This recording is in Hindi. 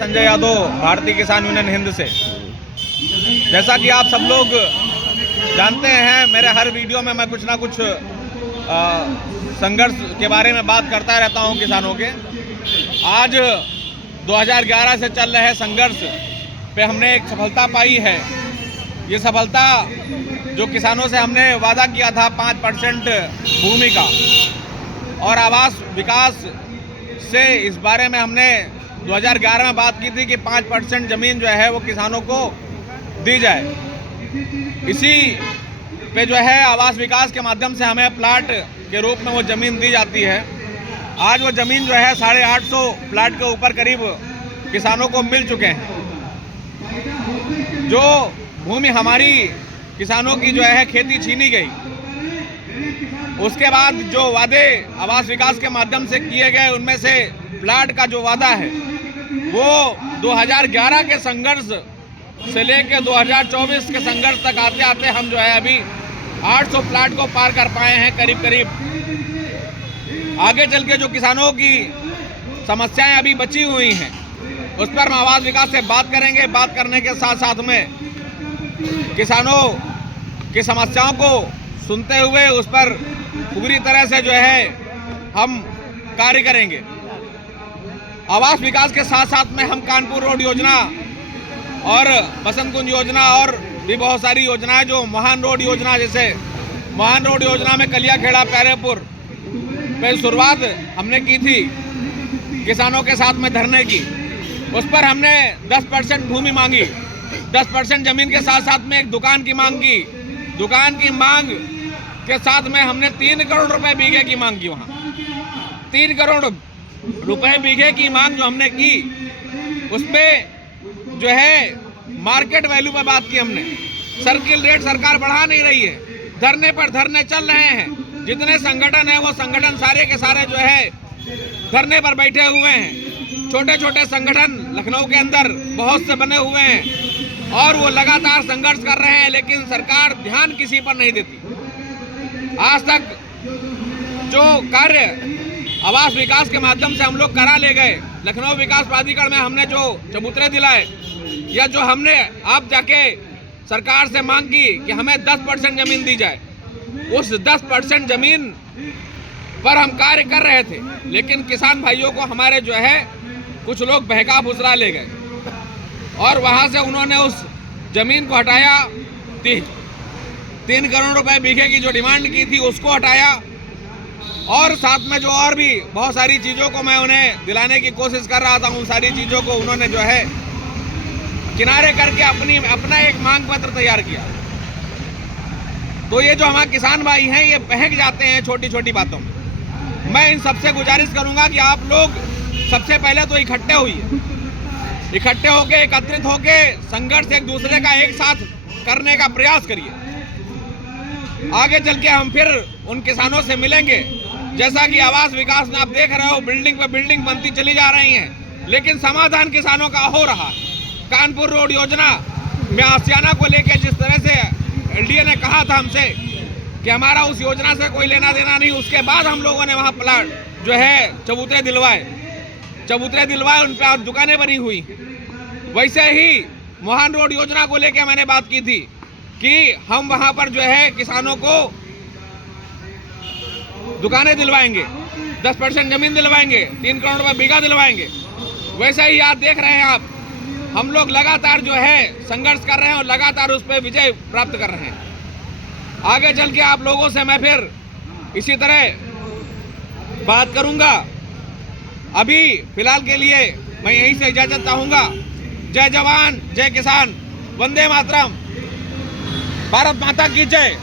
संजय यादव, भारतीय किसान यूनियन हिंद से। जैसा कि आप सब लोग जानते हैं, मेरे हर वीडियो में मैं कुछ ना कुछ संघर्ष के बारे में बात करता रहता हूं किसानों के। आज 2011 से चल रहे संघर्ष पे हमने एक सफलता पाई है। ये सफलता जो किसानों से हमने वादा किया था 5% भूमि का और आवास विकास से, इस बारे में हमने 2011 में बात की थी कि 5% ज़मीन जो है वो किसानों को दी जाए। इसी पे जो है आवास विकास के माध्यम से हमें प्लाट के रूप में वो ज़मीन दी जाती है। आज वो ज़मीन जो है 850 प्लाट के ऊपर करीब किसानों को मिल चुके हैं। जो भूमि हमारी किसानों की जो है खेती छीनी गई, उसके बाद जो वादे आवास विकास के माध्यम से किए गए, उनमें से प्लाट का जो वादा है वो 2011 के संघर्ष से लेकर 2024 के संघर्ष तक आते आते हम जो है अभी 800 प्लाट को पार कर पाए हैं करीब करीब। आगे चल के जो किसानों की समस्याएं अभी बची हुई हैं, उस पर हम आवास विकास से बात करेंगे। बात करने के साथ साथ में किसानों की समस्याओं को सुनते हुए उस पर पूरी तरह से जो है हम कार्य करेंगे। आवास विकास के साथ साथ में हम कानपुर रोड योजना और बसंत कुंज योजना और भी बहुत सारी योजनाएं, जो महान रोड योजना, जैसे महान रोड योजना में कलियाखेड़ा प्यारेपुर पे शुरुआत हमने की थी किसानों के साथ में धरने की। उस पर हमने 10% भूमि मांगी, 10% जमीन के साथ साथ में एक दुकान की मांग की। दुकान की मांग के साथ में हमने 3 करोड़ रुपए बीघे की मांग की। वहाँ 3 करोड़ रुपए बीघे की मांग जो हमने की, उसमें जो है मार्केट वैल्यू पर बात की हमने। सर्किल रेट सरकार बढ़ा नहीं रही है, धरने पर धरने चल रहे हैं। जितने संगठन है वो संगठन सारे के सारे जो है धरने पर बैठे हुए हैं। छोटे छोटे संगठन लखनऊ के अंदर बहुत से बने हुए हैं और वो लगातार संघर्ष कर रहे हैं, लेकिन सरकार ध्यान किसी पर नहीं देती। आज तक जो कार्य आवास विकास के माध्यम से हम लोग करा ले गए, लखनऊ विकास प्राधिकरण में हमने जो चबूतरे दिलाए, या जो हमने आप जाके सरकार से मांग की कि हमें 10% जमीन दी जाए, उस 10% जमीन पर हम कार्य कर रहे थे। लेकिन किसान भाइयों को हमारे जो है कुछ लोग बहका फुसला ले गए और वहां से उन्होंने उस जमीन को हटाया। 3 करोड़ रुपए बीघे की जो डिमांड की थी उसको हटाया और साथ में जो और भी बहुत सारी चीज़ों को मैं उन्हें दिलाने की कोशिश कर रहा था, उन सारी चीज़ों को उन्होंने जो है किनारे करके अपना एक मांग पत्र तैयार किया। तो ये जो हमारे किसान भाई हैं, ये बहक जाते हैं छोटी छोटी बातों में। मैं इन सबसे गुजारिश करूंगा कि आप लोग सबसे पहले तो इकट्ठे होके एकत्रित होके संघर्ष एक दूसरे का एक साथ करने का प्रयास करिए। आगे चल के हम फिर उन किसानों से मिलेंगे। जैसा कि आवास विकास में आप देख रहे हो, बिल्डिंग पे बिल्डिंग बनती चली जा रही हैं, लेकिन समाधान किसानों का हो रहा है। कानपुर रोड योजना में आसियाना को लेकर जिस तरह से एलडीए ने कहा था हमसे कि हमारा उस योजना से कोई लेना देना नहीं, उसके बाद हम लोगों ने वहाँ प्लाट जो है चबूतरे दिलवाए, उन पर आज दुकानें बनी हुई। वैसे ही महान रोड योजना को लेकर मैंने बात की थी कि हम वहाँ पर जो है किसानों को दुकानें दिलवाएंगे, 10% जमीन दिलवाएंगे, 3 करोड़ रुपए बीघा दिलवाएंगे। वैसे ही आप देख रहे हैं, आप हम लोग लगातार जो है संघर्ष कर रहे हैं और लगातार उस पर विजय प्राप्त कर रहे हैं। आगे चल के आप लोगों से मैं फिर इसी तरह बात करूंगा। अभी फिलहाल के लिए मैं यहीं से इजाजत चाहूंगा। जय जवान, जय किसान, वंदे मातरम, भारत माता की जय।